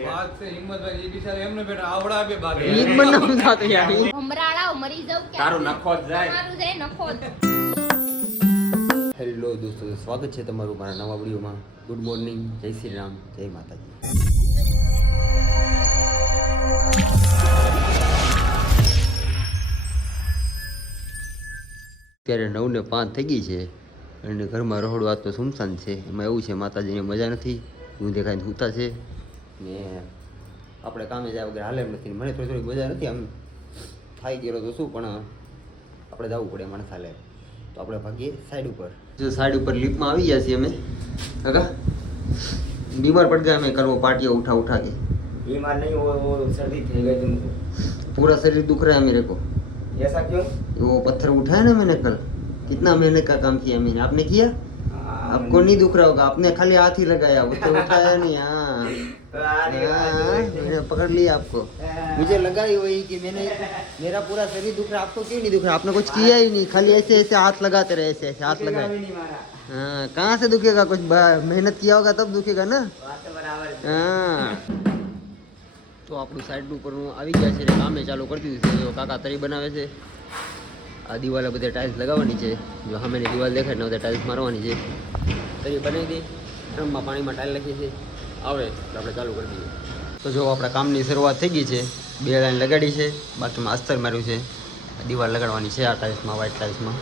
છે વાત છે હિંમતભાઈ એ બિચારા એમને બેટા આવડા બે ભાગે ઈ જ મને સમજાતું યાર હમરાળાઓ મરી જાવ કે તારું નખો જ જાય તમારું જાય નખો જ. હેલો દોસ્તો, સ્વાગત છે તમારું મારા નવા વિડીયોમાં. ગુડ મોર્નિંગ, જય શ્રી રામ, જય માતાજી. અત્યારે 9:05 થઈ ગઈ છે અને ઘરમાં રહોડું આજ તો સુમસાન છે. એમાં એવું છે, માતાજીને મજા નથી, હું દેખાઈને સૂતા છે ને આપણે કામે જાય વગર હાલે એમ નથી. મને થોડી મજા નથી, આમ થાઈ ગયેલો તો શું, પણ આપણે જવું પડે માણસ હાલે તો આપણે ભાગીએ સાઈડ ઉપર. જો સાઈડ ઉપર લિફ્ટમાં આવી ગયા છીએ અમે. કાકા बीमार पड़ गया मैं, कल वो पार्टियाँ उठा उठा के. बीमार नहीं वो सर्दी थी गई तुमको पूरा शरीर दुख रहा है मेरे को. ऐसा क्यों वो पत्थर उठाया ना मैंने कल, कितना मेहनत का काम किया मैंने. आपने किया? आपको नहीं दुख रहा होगा, आपने खाली हाथ ही लगाया, वो तो उठाया नहीं. हाँ मैंने पकड़ लिया आपको. मुझे लगा ही वही कि मैंने, मेरा पूरा शरीर दुख रहा, आपको क्यों नहीं दुख रहा? आपने कुछ किया ही नहीं, खाली ऐसे ऐसे हाथ लगाते रहे, ऐसे ऐसे हाथ लगाए. हाँ कहाँ से दुखेगा, कुछ मेहनत किया होगा तब दुखेगा ना. हाँ તો આપણું સાઈડ ઉપર આવી ગયા છે, કામે ચાલુ કરી દીધું છે. કાકા તરી બનાવે છે. આ દિવાલે બધે ટાઇલ્સ લગાવવાની છે. જો સામેની દિવાલ દેખાય ને બધે ટાઇલ્સ મારવાની છે. તરી બનાવી દઈ, ડ્રમમાં પાણીમાં ટાઇલ લખી છે, આવે તો આપણે ચાલુ કરી દઈએ. તો જો આપણા કામની શરૂઆત થઈ ગઈ છે. 2 લાઈન લગાડી છે, બાકીમાં અસ્તર માર્યું છે. દિવાલ લગાડવાની છે આ ટાઇલ્સમાં, વ્હાઇટ ટાઇલ્સમાં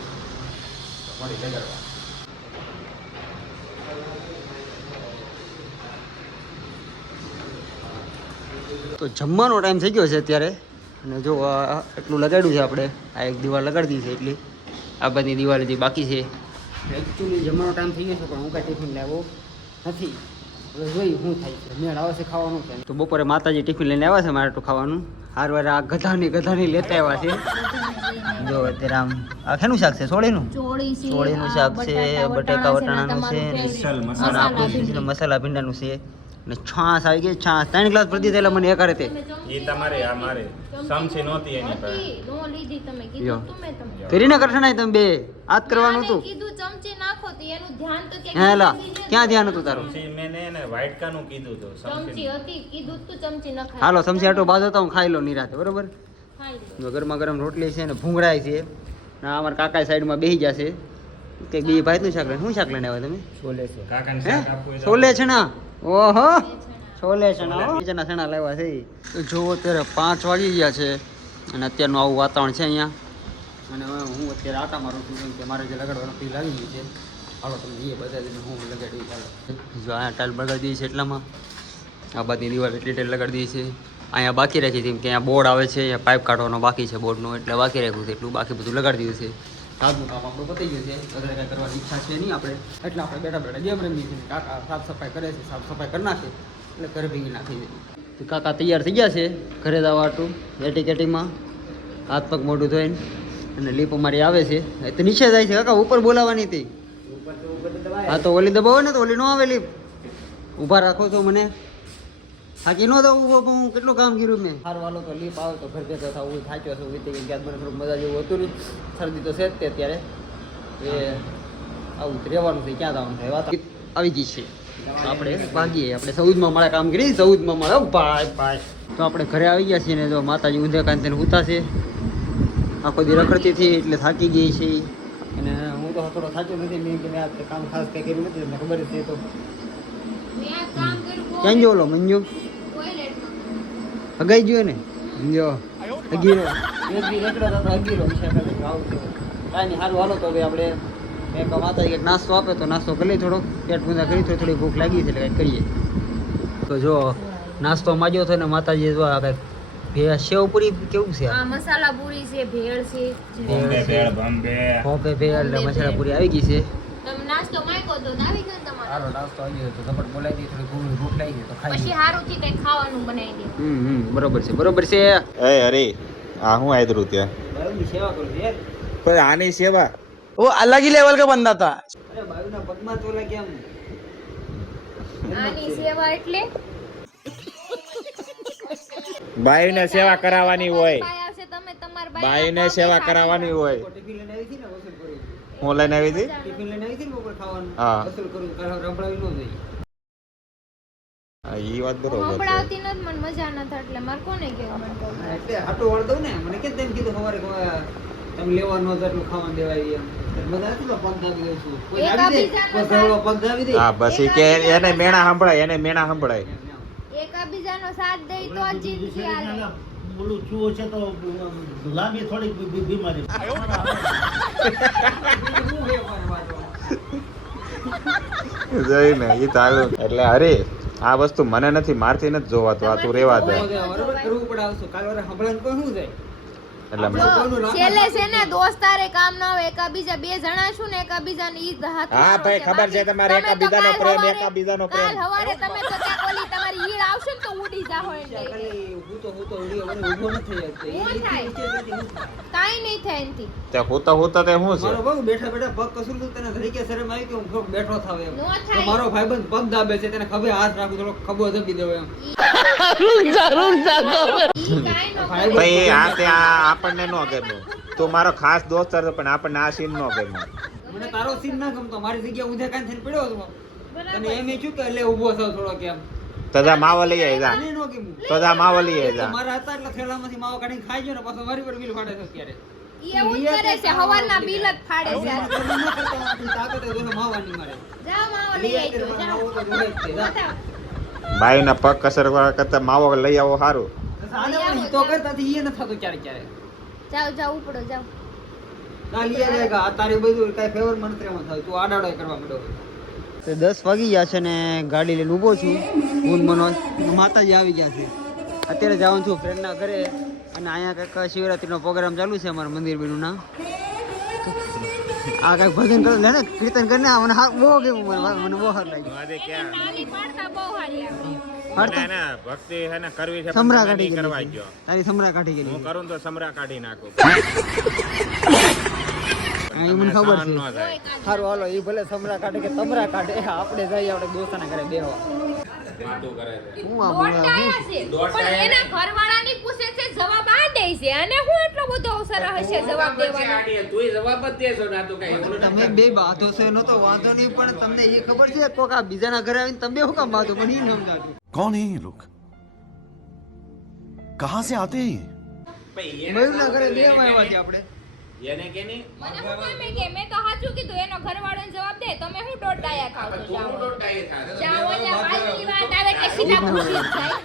લગાડવા. તો જમવાનો ટાઈમ થઈ ગયો છે અત્યારે, અને જો એટલું લગાડ્યું છે આપણે. આ એક દિવાલ લગાડી દીધી છે એટલી, આ બધી દિવાલ હજી બાકી છે. એકચ્યુઅલી જમવાનો ટાઈમ થઈ ગયો છે, પણ હું કાંઈ ટિફિન લાવ્યો નથી. હવે જોઈ શું થાય છે, મેળ આવે છે ખાવાનું છે. તો બપોરે માતાજી ટિફિન લઈને આવ્યા છે મારે તો ખાવાનું. હારવાર આ ગધાની લેતા આવ્યા છે. જો અત્યારે આમ આ શેનું શાક છે? ચોળીનું શાક છે, બટેકા વટાણાનું છે, અને આપણું મસાલા ભીંડાનું છે. ને છાસ આવી ગઈ, છાસ 3 ગ્લાસ ભરી દીધેલા મને એક હારે. ये તમારે આ મારે સમસી નહોતી એની પર નો લીધી તમે કીધું તું મેં તમને કરીને કરશે ને તમે બે હાથ કરવાનું હતું. કીધું ચમચી નાખો તો એનું ધ્યાન તો કે હેલા ક્યાં ધ્યાન હતું તારું? સમસી મેને એને વ્હાઈટ કાનું કીધું તો ચમચી હતી કીધું તું ચમચી નખાય. હાલો સમસી આટો બાદ હતા, હું ખાઈ લો નિરાતે, બરોબર. ખાઈ લો. જો ગરમા ગરમ રોટલી છે ને ભૂંગળાય છે. ના અમારા કાકા સાઈડમાં બેસી જશે કે બી ભાઈનું શાક લઈને. શું શાક લઈને આવ્યા તમે? છોલે છે કાકાને હે શાક આપવું હોય તો છોલે ચણા. ઓહો છોલે ચણા, નીચેના ચણા લેવા છે. તો જુઓ અત્યારે 5 વાગી ગયા છે અને અત્યારનું આવું વાતાવરણ છે અહીંયા. અને હવે હું અત્યારે આટા મારું છું, કેમ કે મારે જે લગાડવાનું પી લાગી ગયું છે. હાલો તમને એ બતાવી દઈને હું લગાડી. ચાલો જો અહીંયા ટાઇલ લગાડી દીધી છે એટલામાં. આ બાજુની દિવાલ એટલી ટાઇલ લગાડી દીધી છે. અહીંયા બાકી રાખી હતી કે અહીંયા બોર્ડ આવે છે, અહીંયા પાઇપ કાઢવાનો બાકી છે બોર્ડનો, એટલે બાકી રાખ્યું છે. એટલું બાકી બધું લગાડી દીધું છે. આજનું કામ આપણું પતી ગયું છે. વધારે કાંઈ કરવાની ઈચ્છા છે નહીં આપણે, એટલે આપણે બેઠા બેઠા ગેમ રમીએ છીએ. કાકા સાફ સફાઈ કરે છે, સાફ સફાઈ કરી નાખે એટલે ઘરે ભેગી નાખી દે. તો કાકા તૈયાર થઈ ગયા છે ઘરે જવા હાટું. એટીકેટીમાં હાથ પગ મોઢું ધોઈને, અને લીપ અમારી આવે છે. તો નીચે જાય છે કાકા, ઉપર બોલાવવાની હતી. હા તો ઓલી દબાવો ને તો ઓલી ન આવે લીપ. ઊભા રાખો છો મને, થાકી ન દઉં ઊભો, પણ હું કેટલું કામ કર્યું મેં. સારું હાલો તો લીપ આવે તો ઘર ભેગો થવું. હું થાક્યો છું, વીતી ગઈ ક્યાંક મને થોડુંક મજા જેવું હતું નહીં. શરદી તો છે જ તે અત્યારે. એ આવું રહેવાનું છે, ક્યાં જવાનું છે. વાત આવી ગઈ છે. આપણે ભાગીએ. આપણે 14માં માળે કામ કરી, 14માં માળે ભાઈ. તો આપણે ઘરે આવી ગયા છીએ ને જો માતાજી ઊંધે કાંતેને ઉતા છે. આખો દી રખડતી હતી એટલે થાકી ગઈ છે. અને હું તો થોડો થાક્યો નથી. મેં કે મેં આ કામ ખાસ કંઈ કર્યું નથી, મને ખબર જ છે. તો મેં આ કામ કર્યું ક્યાં ગયો ઓલો મંજુ? ટોયલેટમાં. હગાઈ ગયો ને જો હગીરો. એક દી રખડો તો હગીરો છે. આવું છે કાંઈ નહીં. સારું હાલો તો હવે આપણે એક માતાજી એક નાસ્તો આપે તો નાસ્તો કરી લઈએ. થોડોક પેટ પૂંજા કરી, થોડી ભૂખ લાગી છે એટલે કંઈક કરીએ. તો જો નાસ્તો માજ્યો હતો ને માતાજી જો આ કંઈક સેવ પૂરી કેવું છે? આ મસાલા પૂરી છે, ભેળ છે. બોમ્બે ભેળ બોમ્બે ખોપે ભેળ ને મસાલા પૂરી આવી ગઈ છે. તમે નાસ્તો માંગ્યો તો આવી ગયો તમારો. સારો નાસ્તો આવી ગયો તો ઝપટ બોલાવી દીધી. થોડી ભૂખ લાગી ગઈ તો ખાઈ પછી હારું થી કઈ ખાવાનું બનાવી દે. બરોબર છે, બરોબર છે. એ અરે આ હું આયદરું ત્યાં બાયુની સેવા કરું છું યાર. પણ આની સેવા वो अलग ही लेवल का बंदा था। અરે બાયુના પગમાં તોલા કેમ? આની સેવા એટલે બાયુને સેવા કરાવવાની હોય, બાય આવશે તમે તમાર બાયુને સેવા કરાવવાની હોય. ટિફિન લઈને આવી હતી ને વસૂલ કરી. હું લઈને આવી હતી ટિફિન લઈને આવી હતી ને બપોર ખાવાનું હા. વસૂલ કરું. રંભળાવી ન જોઈએ. હા, ઈ વાત હું બરોબર છે. સંભળાવતી નથી, મને મજા ન થાય એટલે મારે કોને કેવું મને કહું. એટલે હાટો વળ દઉં ને મને કેમ તેમ કીધું સવારે તમે લેવા નો એટલું ખાવાનું દેવાય એમ બધા નથી પગ દાબી દઉં છું કોઈ એક દાબી દે બીજાનો કોઈ ઘરડો પગ દાબી દે હા બસ ઈ કે એને મેણા સંભળાય, એને મેણા સંભળાય. એકાબીજાનો સાથ દઈ તો જ જિંદગી હાલે. બોલું છું છે તો લાંબી થોડીક બીમારી જોઈને ઈ તો હાલું. એટલે અરે આ વસ્તુ મને નથી, મારથી નથી જોવાતું, આ તું રેવા દે. બરોબર કરવું પડે આવશું કાલ વારે હંભળાને કોઈ શું જાય એટલે જો છેલ્લે છે ને દોસ્તારે કામ ના હોય, એકાબીજા બે જણા છું ને એકાબીજાને ઈ જ હાથ હા ભાઈ, ખબર છે તમારે એકાબીજાનો પ્રેમ, એકાબીજાનો પ્રેમ. કાલ હવારે તમે તો ત્યાં ઓલી તમારી ઈડ આવશે ને તો ઉડી જાહો એટલે ખાલી હું તો ઉડી મને ઊભો નથી થઈ હું થાય? કાઈ નહીં થાય એનથી. તે હોતા હોતા તે શું મારો છે? ભાઈ બેઠા બેઠા પગ કસૂર તો તને ધરીકે શરમ આવી કે હું થોડોક બેઠો થાવ એમ નો તો થાય. મારો ભાઈબંધ પગ દાબે છે તેને ખભે હાથ રાખું થોડો ખભો દબી દઉં એમ ઈ કાઈ નો કરે. ભાઈ આ ત્યાં આપણને નો ગમે. તું મારો ખાસ દોસ્ત હતો પણ આપણને આ સીન નો ગમે. મને તારો સીન ના ગમતો મારી જગ્યા ઊંધે કાન થઈને પડ્યો હતો બરાબર. અને એમ શું કે લે ઊભો થાવ થોડો કેમ તદા માવો લઈ આવી જા. મને નો ગમ્યું તદા માવો લઈ આવી જા. મારા હતા એટલે થેલામાંથી માવો કાઢીને ખાઈ ગયો ને પાછો મારી પર બિલ ફાડે છે અત્યારે ઈ એવું જ કરે છે, હવારના બિલ જ ફાડે છે. તમે ન કરતા આપણી તાકાત હોય તો માવાની મારે જાઓ માવો લઈ આવજો, જાઓ. માવો તો જોડે જ છે જા. બતાવો. ભાઈના પગ કસર કરતા માવો લઈ આવો સારું. આને પણ ઈ તો કરતાથી ઈ ન થતું ક્યારેક ક્યારેક જાઓ જાઓ ઉપડો જાઓ. ના લીયા રેગા આ તારી બધું કઈ ફેવર મંત્રીમાં થાય તું આડાડો કરવા માંડ્યો તો 10 વાગી ગયા છે ને ગાડી લઈને ઊભો છું હું મનોજ માતાજી આવી ગયા છે અત્યારે જવાનું છું ફ્રેન્ડના ઘરે અને અહીંયા કંઈક શિવરાત્રીનો પ્રોગ્રામ ચાલુ છે અમારા મંદિર બીનું ના આ કંઈક ભજન કરે ને કીર્તન કરીને મને બહુ ગમ્યું મને બહુ સારું લાગ્યું તાલી પાડતા બહુ હારી આવડી. ભક્તિ હે ને કરવી છે, સમરા પણ કાઢી નહીં કરવા ગયેલી ગયો. તારી સમરા કાઢી ગયેલી હું કરું તો સમરા કાઢી નાખું. હા એ મને ખબર સહન છે ન થાય. સારું હાલો એ ભલે સમરા કાઢે કે તમરા કાઢે આપણે જઈએ આપણે દોસ્તાના ઘરે બેહવા વાતું કરે છે. હું આ બોલા દોડતા છે. પણ એના ઘરવાળાની પૂછે છે જવાબ આ દે છે અને હું એટલો બધો અવસર હશે જવાબ દેવાનો. તમે બે બાધો છે એનો તો વાંધો નહીં પણ તમને એ ખબર છે કોક આ બીજાના ઘરે આવીને તમે શું કામ બાધો મને એ ન સમજાતું कौन है ये लोग कहाँ से आते हैं ये? મયુરના ઘરે બે આવ્યા છે આપણે એને કે નહીં? મને હું કેમે કે મેં તો સાચું કીધું એનો ઘરવાળાને જવાબ દે તમે હું દોડડાયા ખાવ છો જાઓ ને બાઈની વાત આવે કે સીધા ખુશી જ જાય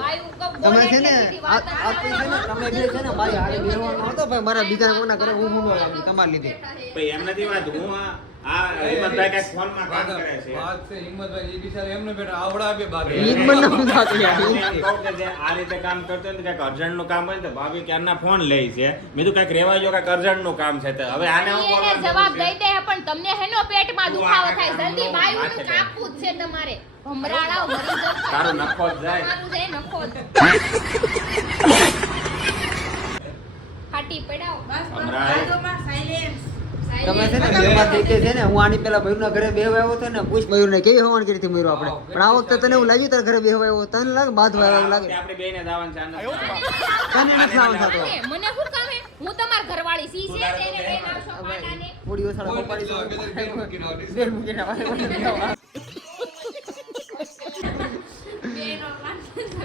બાઈ હું કબ તમે બોલે છે ને એટલે સીધી વાત આ છે ને તમે બે છે ને મારી હારે બેહવાનો હતો ભાઈ મારા બીજા કોના ઘરે હું હું તમારી લીધે ભાઈ એમ નથી વાત. હું આ હિંમતભાઈ કાંઈક ફોનમાં કામ કરે છે. વાત છે હિંમતભાઈ એ બિચારા એમને બેઠા આવડા બે ભાગે ઈ જ મને ન થતું યાર હું એમ કહું કે જે આ રીતે કામ કરતો હોય ને કાંઈક અર્જન્ટનું કામ હોય ને તો ભાભી ક્યારના ફોન લે છે. મેં કીધું કાંઈક રહેવા જો કાંઈક અર્જન્ટનું કામ છે તો હવે આને હું એને કરવાનું જવાબ છે? દઈ દે પણ તમને હેનો પેટમાં દુખાવો થાય જલ્દી બાઈ માથે હું કાપવું જ છે તમારે ભમરાળાઓ મરી જશે તારું નખો જ જાય. તમારું જાય નખો જ ફાટી પડાવો હમણાં તમે છે ને બેમાં થઈ છે ને હું આની પેલા મયુરના ઘરે બેહવા આવ્યો હતો ને પૂછ મયુરને કેવી હોવાનું કરી હતી મયુર આપણે પણ આ વખતે તને એવું લાગ્યું તારા ઘરે બેહવા આવ્યો તને લાગે બાંધવા આવ્યો એવું લાગે આપણે બેને જવાનું છે આનંદ. તને નથી લાવવાનું થતું મને શું કામે હું તમાર ઘરવાળી સી છે તેને બેન આવશો પાટાને પૂરી ઓસાળા પપ્પાની કોઈ સાથે બેન મૂકીને આવડી. બેન મૂકીને આવે.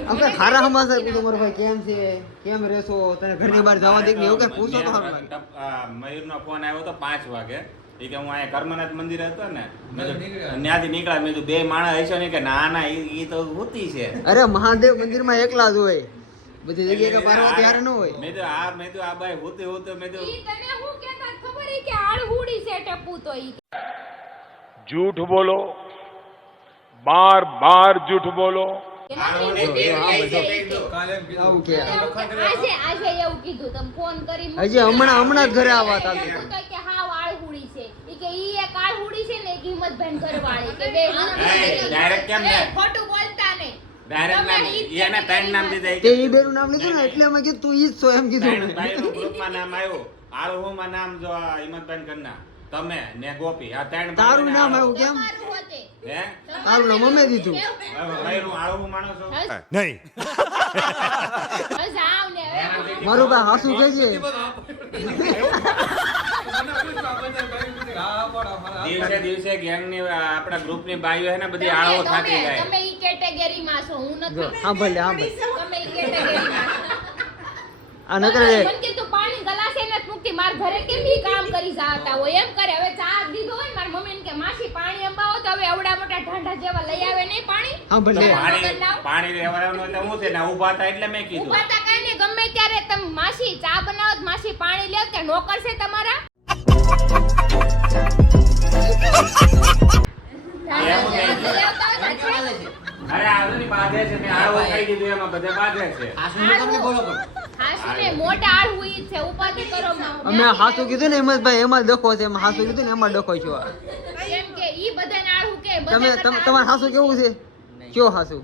આપણે ખારા હમાસા કીધું મારો ભાઈ કેમ છે કેમ રહેશો તને ઘરની બહાર જવા દે કે એવું કઈ પૂછો તો સારું લાગે. મયુરનો ફોન આવ્યો તો 5 વાગે. એ કે હું અહીંયા કર્મનાથ મંદિર હતો ને મેં કીધું, નીકળ્યા. ત્યાંથી નીકળ્યા. મેં કીધું બે માણસ હશો ને કે ના ના ઈ તો હોતી છે. અરે મહાદેવ મંદિરમાં એકલા જ હોય બધી જગ્યાએ કે પાર્વતી હારે ન હોય મેં તો આ બાઈ હોતે મેં તો ઈ તને હું કહેતા ખબર હે કે આળ હુડી છે ટપુ તો ઈ झूठ बोलो बार बार झूठ बोलो કાલે એમ કીધું. કાલે એમ કીધું. આવું કે આજે એવું કીધું તમે ફોન કરી હજી હમણાં જ ઘરે આવવા એને ચાલતું શું કહે કે હા વાળ હુડી છે ઈ કે ઈ એક આળ હુડી છે ને એક હિંમતભાઈ ઘરવાળી કે બે direct કેમ ને? ખોટું બોલતા નહીં Direct તમે નામ, ઈ જ એને ત્રણ નામ દીધા. તે ઈ બેનું નામ લીધું ને એટલે મેં કીધું તું ઈ જ છો એમ કીધું ત્રણ ભાઈનું ગ્રુપમાં નામ આવ્યું. આળુમાં નામ જો આ હિંમતભાઈ કરના તમે ને ગોપી આ ત્રણ તારું ભાઈઓને નામ આળુ. આવ્યું કેમ તમારું હોતે હે? તારું નામ અમે દીધું ભાઈનું આળું માણસ છો? नहीं જાવ ને હવે મારું ભાઈ હાસુ થઈ છે દિવસે દિવસે ગેંગની આપણા ગ્રુપની બાઈઓ હે ને બધી આળો થાકી જાય. તમે ઈ કેટેગરીમાં છો હું જો નથી હા ભલે હા ભલે તમે ઈ કેટેગરીમાં આ નકર મને કે તું પાણી ગલાસે નથી મૂકતી માર ઘરે કેમ ઈ કામ કરી જાતા હોય એમ કરે હવે ચા દીધો હોય મારી મમ્મીને કે માસી પાણી અંબાવો તો હવે આવડા મોટા ઢાંઢા જેવા લઈ આવે નહીં પાણી હા ભલે પાણી રહેવાનું એટલે હું છે ને ઊભા હતા એટલે મેં કીધું ઉભા તા કાંઈ નહીં ગમે ત્યારે તમે માસી ચા બનાવો તો માસી પાણી લે કે નોકર છે તમારા અરે આદુની બાધે છે મેં આળો કહી દીધું એમાં બધે બાધે છે હાસુને મોટા આળું ઈ છે ઉપાધિ કરો અમે હાસુ કીધું ને હિંમતભાઈ એમાં ડખો છે એમાં હાસુ કીધું ને એમાં ડખો છો કેમ કે ઈ બધાને આળું કે તમે તમારે હાસુ કેવું છે કયો હાસુ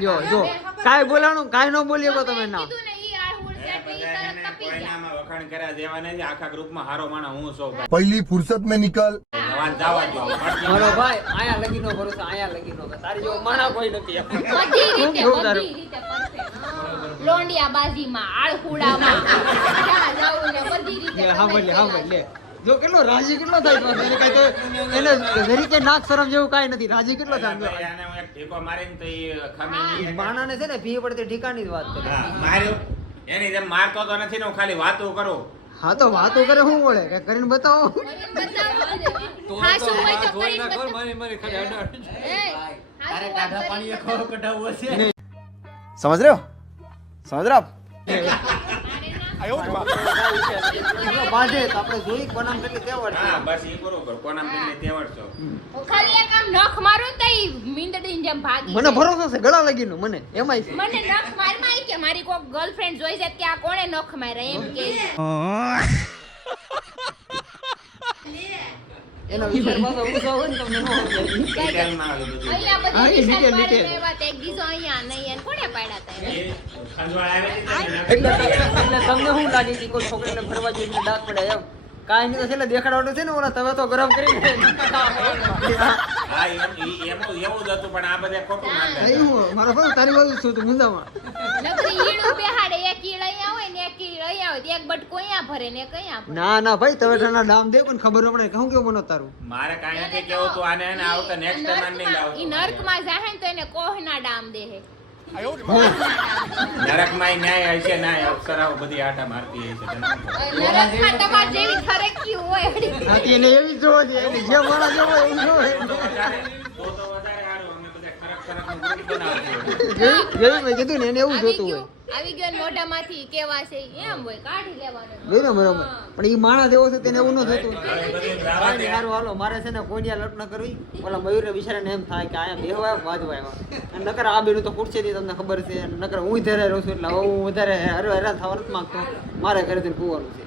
જો જો કાઈ બોલાણું કાઈ ન બોલીએ કો તમે ના કીધું ને ઈ આળું છે તો ઈ તરત તપી જાય કોઈનામાં વખાણ કર્યા જેવા નથી આખા ગ્રુપમાં હારો માણા હું છું पहली फुर्सत में निकल જવાન જવા દો મારો ભાઈ આયા લગી નો ભરોસો આયા લગી નો તારી જેવો માણા કોઈ નથી બધી રીતે પરફેક્ટ લોંડિયા બાજીમાં આળખુડામાં જ્યાં જાવું ને બધી રીતે હા ભલે હા ભલે જો કેટલો રાજી કેટલો થાય તો એને કઈ તો એને જરી કે નાક શરમ જેવું કાઈ નથી રાજી કેટલો થાય એને હું એક ઠેકો મારીને તો ઈ ખમી નહીં માણાને છે ને ભી પડતી ઠીકાની જ વાત કરે હા માર્યો એની જેમ મારતો તો નથી ને હું ખાલી વાતો કરું હા તો વાતો કરે શું વળે કે કરીને બતાવો હાસુ હોય તો કરીને બતાવો મારી મારી ખાલી અડાડ એ હાસુ ટાઢા પાણીએ ખાવ કઢાવવો છે समझ रहे हो समझ रहे हो आप બાંધે તો આપણે જોઈ બનામ કેટલી તેવડ હા બસ ઈ બરોબર કોના પેલી તેવડ છો હું ખાલી એક આમ નખ મારું તો ઈ મીંદડીની જેમ ભાગી મને ભરોસો છે ગળા લગીનો મને એમાંય છે મને નખ મારમાં ઈ કે મારી કોક ગર્લફ્રેન્ડ જોઈ છે કે આ કોણે નખ માર્યા એમ કે એનો વિચાર પાછો ઊંચો હોય ને તમને ન સમજાય ડિટેલમાં આવી બધું અહીંયા હા, બધી એ વિશાલ detail, પાડી detail. લેવા તે એક દીધો અહીંયા નહીં એને કોણે પાડ્યા તા એ ખંજવાળ આવે છે ને એટલે તમને શું લાગે કે કોઈ છોકરીને ફરવા જોઈએ એટલે દાંત પડે એમ કાંઈ નહીં તો છેલ્લે દેખાડવાનું છે ને ઓલા તવે તો ગરમ કરીને હા એવું જ હતું પણ આ બધે ખોટું ના થાય મારો ભાઈ તારી બાજુ છું તું મુંજામાં નકરી ઈડું બેહાડે એક ઈડ અહીંયા હોય ને એક ઈડ અહીંયા હોય એક બટકો અહીંયા ભરે ને એક અહીંયા ભરે ના ના ભાઈ તવે ઠાના દામ દે પણ ખબર ન પડે કહું કેવું બનો તારું મારે કાંઈ નથી કેવું તું આને એને આવતા નેક્સ્ટ ટાઈમ આને નહીં ઈ લાવતો નર્કમાં જાહે ને તો એને કોહના ડામ દે હે નરકમાં ન્યાય હશે ના અપ્સરાઓ બધી આટા મારતી હશે તને શું ખબર? નરકમાં તમાર જેવી થરકી હોય અડી. હાથી એને એવી જોવા દે એને જે મારા જેવો એવું જોવે તો વધારે સારું અમે બધા ખરક નું ગ્રુપ બનાવશું જેવી મેં કીધું ને એને એવું જોતું હોય આવી ગયો ને મોઢામાંથી કેવા છે એમ હોય કાઢી લેવાનું જોયું ને બરોબર પણ એ માણસ જેવો છે તેને એવું ન થતું હવે બધું રાવા કાંઈ દે. નહીં, હારું હાલો મારે છે ને કોડિયા લટ ન કરવી ઓલા મયુરને બિચારાને એમ થાય કે આયા બેહવા વાજવા આવ્યા અને નકર આ બેનું તો ખુરશીથી તમને ખબર છે નકર હું ધરે રહું છું એટલે હવે હું વધારે હેરાન થવા નથી માંગતો મારે ઘરેથી કૂવાનું છે